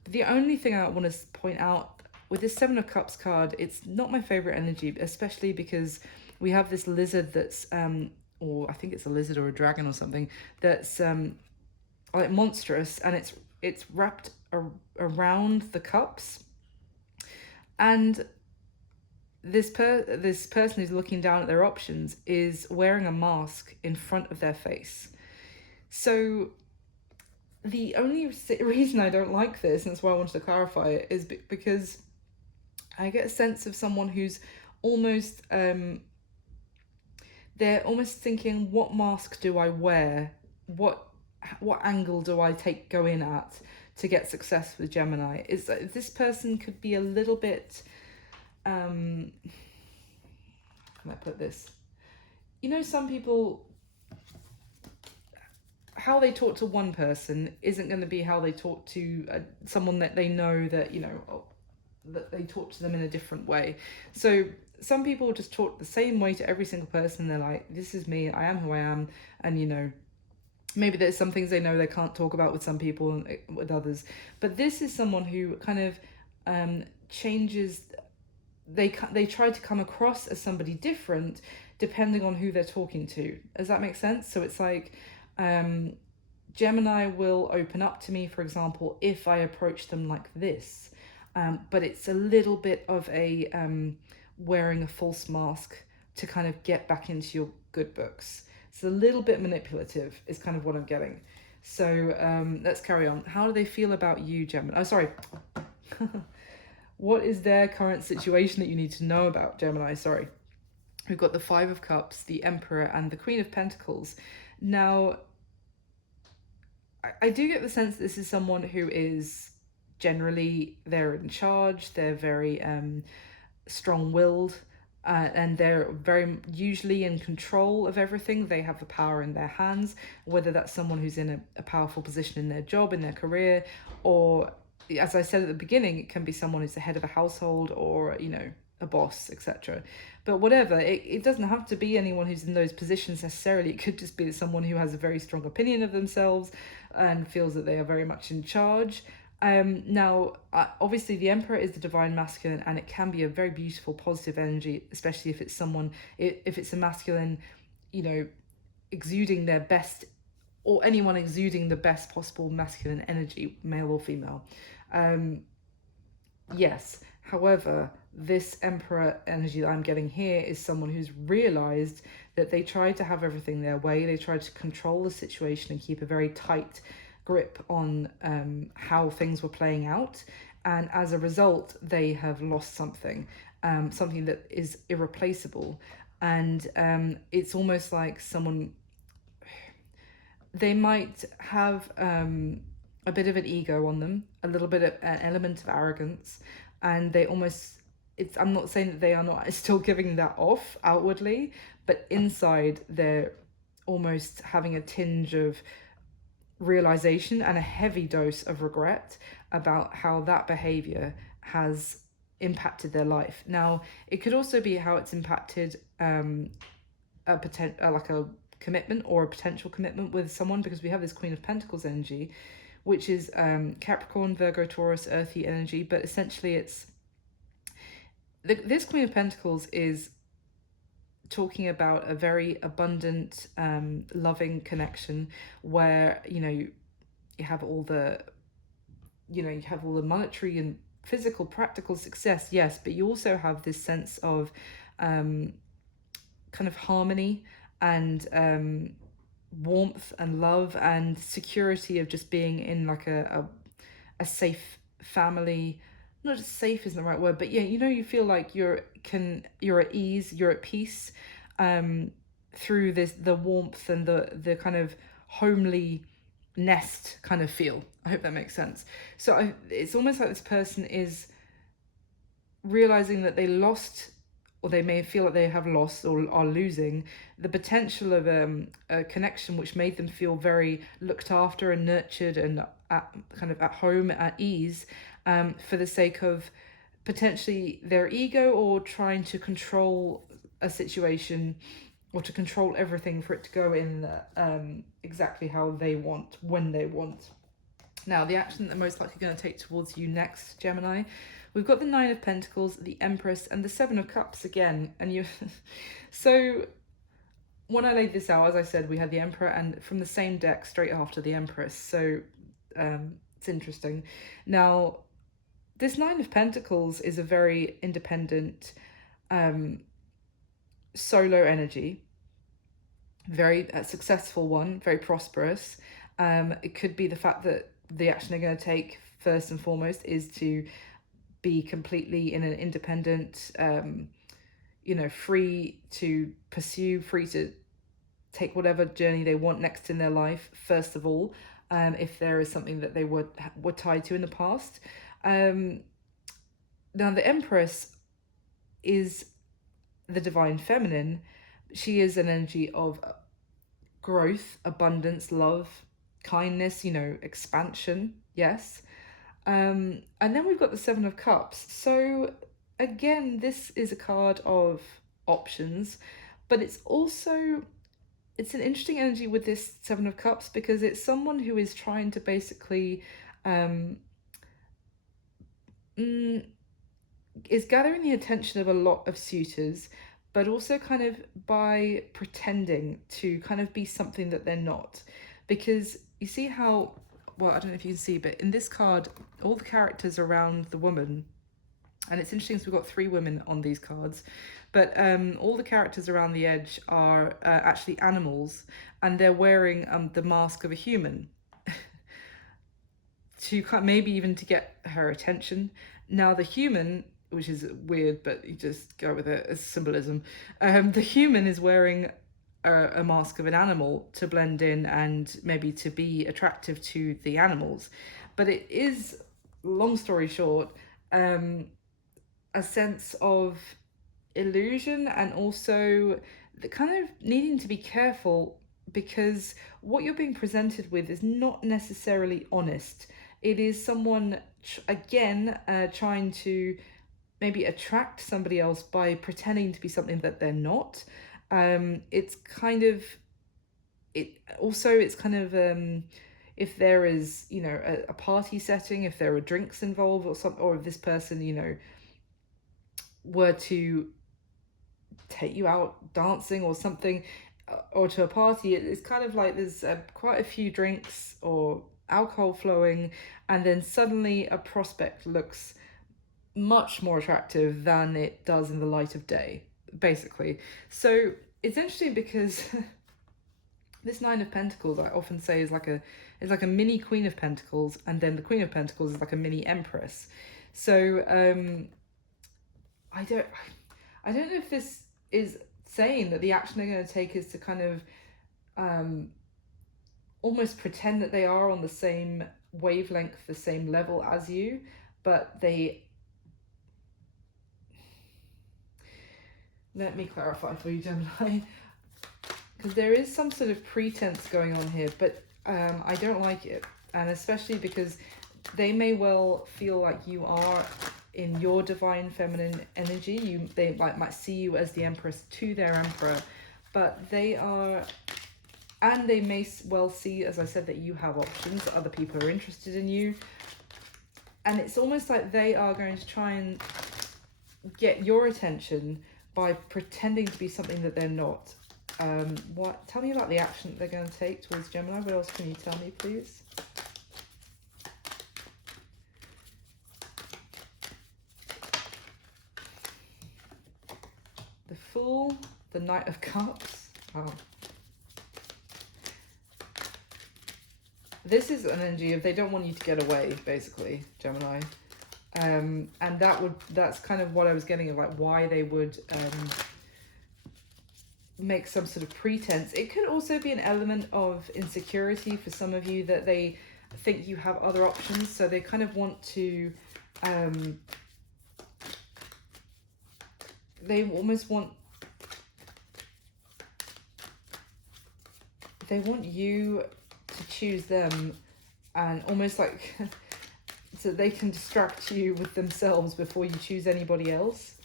The only thing I want to point out with this Seven of Cups card, it's not my favorite energy, especially because we have this lizard that's, or I think it's a lizard or a dragon or something, that's like monstrous, and it's wrapped around the cups, and this person who's looking down at their options is wearing a mask in front of their face. So the only reason I don't like this, and that's why I wanted to clarify it, is because I get a sense of someone who's almost they're almost thinking, what mask do I wear? What angle do I go in at to get success with Gemini? Is that this person could be a little bit how can I put this? You know, some people, how they talk to one person isn't going to be how they talk to someone that they know, that, you know, that they talk to them in a different way. So some people just talk the same way to every single person. They're like, this is me, I am who I am. And, you know, maybe there's some things they know they can't talk about with some people and with others. But this is someone who kind of changes. They try to come across as somebody different depending on who they're talking to. Does that make sense? So it's like, Gemini will open up to me, for example, if I approach them like this. But it's a little bit of a wearing a false mask to kind of get back into your good books. It's a little bit manipulative is kind of what I'm getting. So let's carry on. How do they feel about you, Gemini? Oh, sorry. What is their current situation that you need to know about, Gemini? Sorry. We've got the Five of Cups, the Emperor, and the Queen of Pentacles. Now, I do get the sense that this is someone who is generally, they're in charge, they're very strong-willed, and they're very usually in control of everything. They have the power in their hands, whether that's someone who's in a powerful position in their job, in their career, or, as I said at the beginning, it can be someone who's the head of a household, or, you know, a boss, etc. But whatever, it doesn't have to be anyone who's in those positions necessarily. It could just be someone who has a very strong opinion of themselves and feels that they are very much in charge. Now, obviously the Emperor is the divine masculine, and it can be a very beautiful, positive energy, especially if it's someone, if it's a masculine, you know, exuding their best, or anyone exuding the best possible masculine energy, male or female. Yes, however, this Emperor energy that I'm getting here is someone who's realized that they tried to have everything their way. They tried to control the situation and keep a very tight grip on how things were playing out. And as a result, they have lost something, something that is irreplaceable. And it's almost like someone, they might have a bit of an ego on them, a little bit of an element of arrogance, and they almost, I'm not saying that they are not still giving that off outwardly, but inside they're almost having a tinge of realization and a heavy dose of regret about how that behavior has impacted their life. Now, it could also be how it's impacted like a commitment or a potential commitment with someone, because we have this Queen of Pentacles energy, which is Capricorn, Virgo, Taurus, earthy energy, but essentially it's this Queen of Pentacles is talking about a very abundant, loving connection where, you know, you have all the, you know, you have all the monetary and physical, practical success, yes, but you also have this sense of kind of harmony and warmth and love and security of just being in like a safe family. Not just safe isn't the right word, but yeah, you know, you feel like you're at ease, you're at peace through the warmth and the kind of homely nest kind of feel. I hope that makes sense. So it's almost like this person is realizing that they lost, or they may feel that they have lost or are losing the potential of a connection which made them feel very looked after and nurtured and kind of at home, at ease, for the sake of potentially their ego, or trying to control a situation or to control everything for it to go in exactly how they want, when they want. Now, the action that most likely going to take towards you next, Gemini, we've got the Nine of Pentacles, the Empress, and the Seven of Cups again. And you, so when I laid this out, as I said, we had the Emperor, and from the same deck straight after the Empress. So it's interesting. Now, this Nine of Pentacles is a very independent, solo energy, very successful one, very prosperous. It could be the fact that the action they're going to take first and foremost is to be completely in an independent, you know, free to pursue, free to take whatever journey they want next in their life, first of all, if there is something that they were tied to in the past. Now, the Empress is the divine feminine. She is an energy of growth, abundance, love, kindness, you know, expansion, yes. And then we've got the Seven of Cups. So again, this is a card of options, but it's also, it's an interesting energy with this Seven of Cups because it's someone who is trying to basically is gathering the attention of a lot of suitors, but also kind of by pretending to kind of be something that they're not. Because you see how, well, I don't know if you can see, but in this card, all the characters around the woman, and it's interesting, so we've got 3 women on these cards, but all the characters around the edge are actually animals, and they're wearing the mask of a human to maybe even to get her attention. Now the human, which is weird, but you just go with it as symbolism, the human is wearing a mask of an animal to blend in and maybe to be attractive to the animals. But it is, long story short, a sense of illusion, and also the kind of needing to be careful because what you're being presented with is not necessarily honest. It is someone, again, trying to maybe attract somebody else by pretending to be something that they're not. It's kind of, it's kind of, if there is, you know, a party setting, if there are drinks involved or something, or if this person, you know, were to take you out dancing or something, or to a party, it's kind of like there's quite a few drinks or alcohol flowing, and then suddenly a prospect looks much more attractive than it does in the light of day, basically. So it's interesting because this Nine of Pentacles, I often say, is like a mini Queen of Pentacles, and then the Queen of Pentacles is like a mini Empress. So I don't know if this is saying that the action they're going to take is to kind of almost pretend that they are on the same wavelength, the same level as you, but they, let me clarify for you, Gemini, because there is some sort of pretense going on here, but I don't like it. And especially because they may well feel like you are in your divine feminine energy. They might see you as the Empress to their Emperor, but they are, and they may well see, as I said, that you have options, that other people are interested in you. And it's almost like they are going to try and get your attention by pretending to be something that they're not. Tell me about the action that they're going to take towards Gemini. What else can you tell me, please? The Fool, the Knight of Cups. Wow. This is an energy of they don't want you to get away, basically, Gemini. And that's kind of what I was getting of, like, why they would make some sort of pretense. It could also be an element of insecurity for some of you, that they think you have other options, so they kind of want to they almost want, they want you to choose them, and almost like so they can distract you with themselves before you choose anybody else.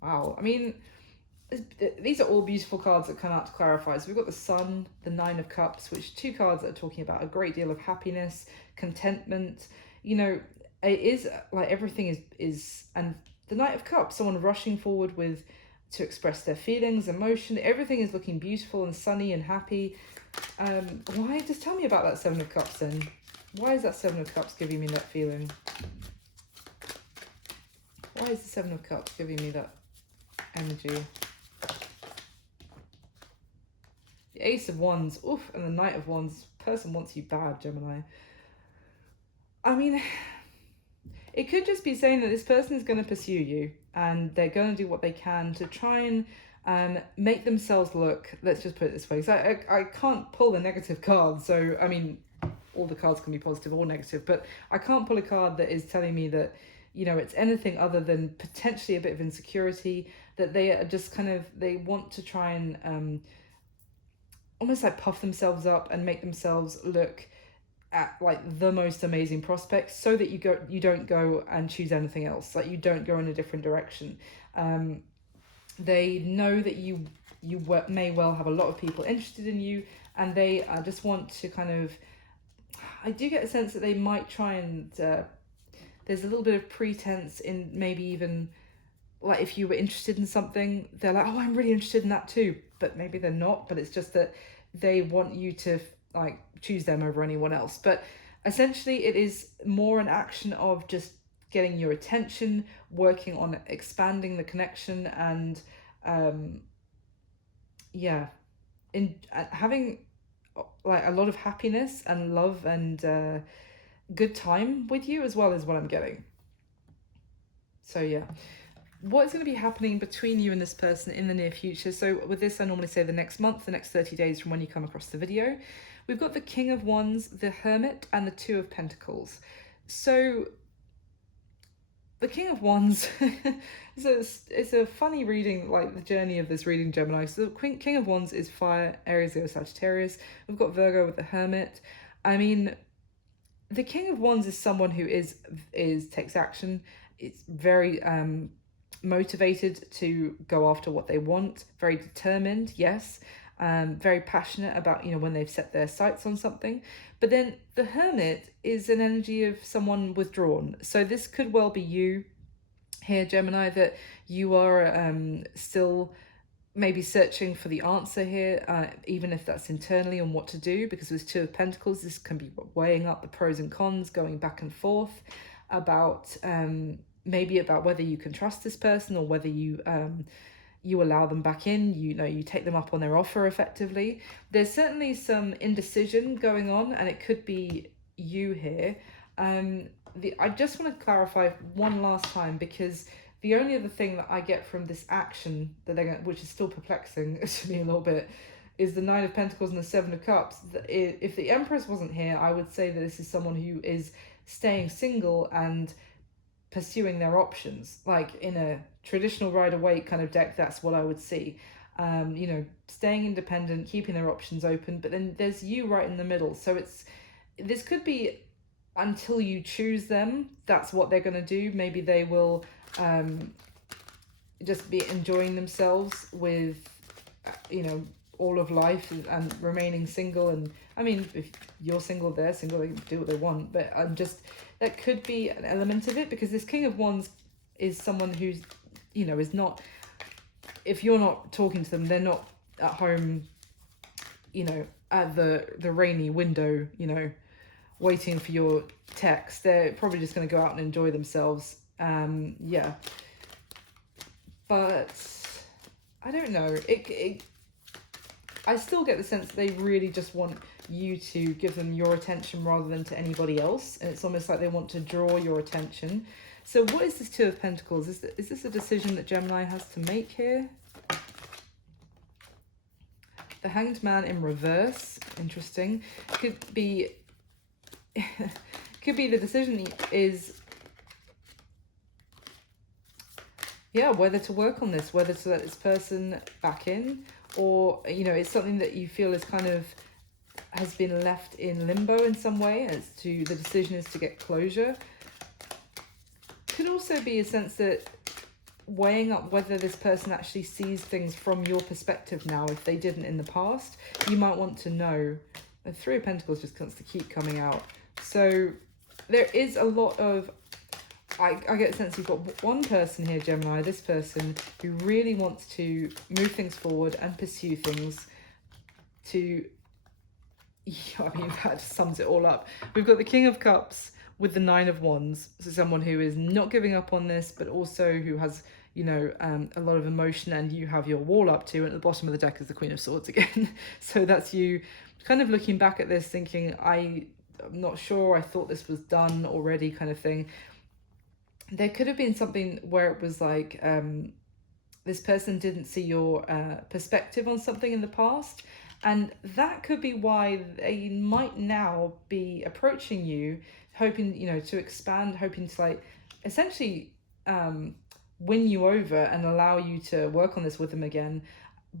Wow. I mean, these are all beautiful cards that come out to clarify. So we've got the Sun, the Nine of Cups, which are two cards that are talking about a great deal of happiness, contentment. You know, it is like everything is and the Knight of Cups, someone rushing forward with to express their feelings, emotion. Everything is looking beautiful and sunny and happy. Why? Just tell me about that Seven of Cups then. Why is that Seven of Cups giving me that feeling? Why is the Seven of Cups giving me that energy? The Ace of Wands, oof, and the Knight of Wands. Person wants you bad, Gemini. I mean, it could just be saying that this person is going to pursue you and they're going to do what they can to try and make themselves look, let's just put it this way. So I can't pull the negative card. So, I mean, all the cards can be positive or negative, but I can't pull a card that is telling me that, you know, it's anything other than potentially a bit of insecurity, that they are just kind of, they want to try and almost like puff themselves up and make themselves look at like the most amazing prospects, so that you don't go and choose anything else, like you don't go in a different direction. They know that you may well have a lot of people interested in you, and they just want to kind of, I do get a sense that they might try and there's a little bit of pretense in maybe even like if you were interested in something, they're like, oh, I'm really interested in that too, but maybe they're not, but it's just that they want you to like choose them over anyone else. But essentially it is more an action of just getting your attention, working on expanding the connection, and having like a lot of happiness and love and good time with you as well, is what I'm getting. So yeah, what's going to be happening between you and this person in the near future? So with this, I normally say the next month, the next 30 days from when you come across the video. We've got the King of Wands, the Hermit, and the Two of Pentacles. So the King of Wands, it's a funny reading, like the journey of this reading, Gemini. So the King of Wands is fire, Aries, Leo, Sagittarius. We've got Virgo with the Hermit. I mean, the King of Wands is someone who takes action. It's very motivated to go after what they want, very determined, yes, very passionate about, you know, when they've set their sights on something. But then the Hermit is an energy of someone withdrawn. So this could well be you here, Gemini, that you are still maybe searching for the answer here, even if that's internally on what to do, because with Two of Pentacles, this can be weighing up the pros and cons, going back and forth about maybe about whether you can trust this person, or whether you allow them back in, you take them up on their offer effectively. There's certainly some indecision going on, and it could be you here. I just want to clarify one last time, because the only other thing that I get from this action that which is still perplexing to me a little bit, is the Nine of Pentacles and the Seven of Cups. If the Empress wasn't here, I would say that this is someone who is staying single and pursuing their options, like in a traditional Rider-Waite kind of deck. That's what I would see. Staying independent, keeping their options open, but then there's you right in the middle. So this could be until you choose them, that's what they're going to do. Maybe they will just be enjoying themselves with all of life and remaining single. And I mean, if you're single, they're single, they can do what they want. But that could be an element of it, because this King of Wands is someone who's, is not, if you're not talking to them, they're not at home, at the rainy window, waiting for your text. They're probably just going to go out and enjoy themselves. Yeah. But I don't know. I still get the sense that they really just want you to give them your attention rather than to anybody else. And it's almost like they want to draw your attention. So what is this Two of Pentacles? Is this a decision that Gemini has to make here? The Hanged Man in reverse. Interesting. Could be the decision is, whether to work on this, whether to let this person back in, or, it's something that you feel is kind of has been left in limbo in some way as to the decision is to get closure. Could also be a sense that weighing up whether this person actually sees things from your perspective now. If they didn't in the past, you might want to know. The Three of Pentacles just wants to keep coming out. So there is a lot of, I get a sense you've got one person here, Gemini, this person who really wants to move things forward and pursue things to, I mean, that sums it all up. We've got the King of Cups with the Nine of Wands. So someone who is not giving up on this, but also who has, you know, a lot of emotion, and you have your wall up to, and at the bottom of the deck is the Queen of Swords again. So that's you kind of looking back at this thinking, I'm not sure, I thought this was done already kind of thing. There could have been something where it was like, this person didn't see your perspective on something in the past. And that could be why they might now be approaching you, hoping, you know, to expand, hoping to like essentially win you over and allow you to work on this with them again.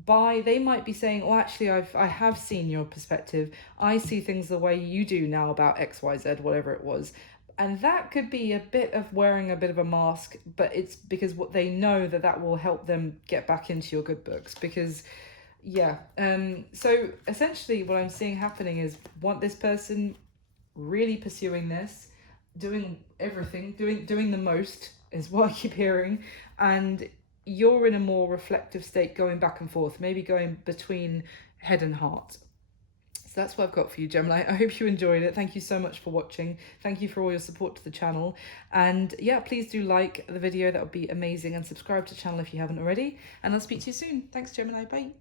They might be saying, oh, actually, I have seen your perspective. I see things the way you do now about X, Y, Z, whatever it was. And that could be a bit of wearing a bit of a mask, but it's because what they know that will help them get back into your good books. Because yeah, so essentially what I'm seeing happening is this person really pursuing this, doing everything, doing the most is what I keep hearing, and you're in a more reflective state, going back and forth, maybe going between head and heart. So that's what I've got for you, Gemini. I hope you enjoyed it. Thank you so much for watching. Thank you for all your support to the channel. And yeah, please do like the video. That would be amazing. And subscribe to the channel if you haven't already. And I'll speak to you soon. Thanks, Gemini. Bye.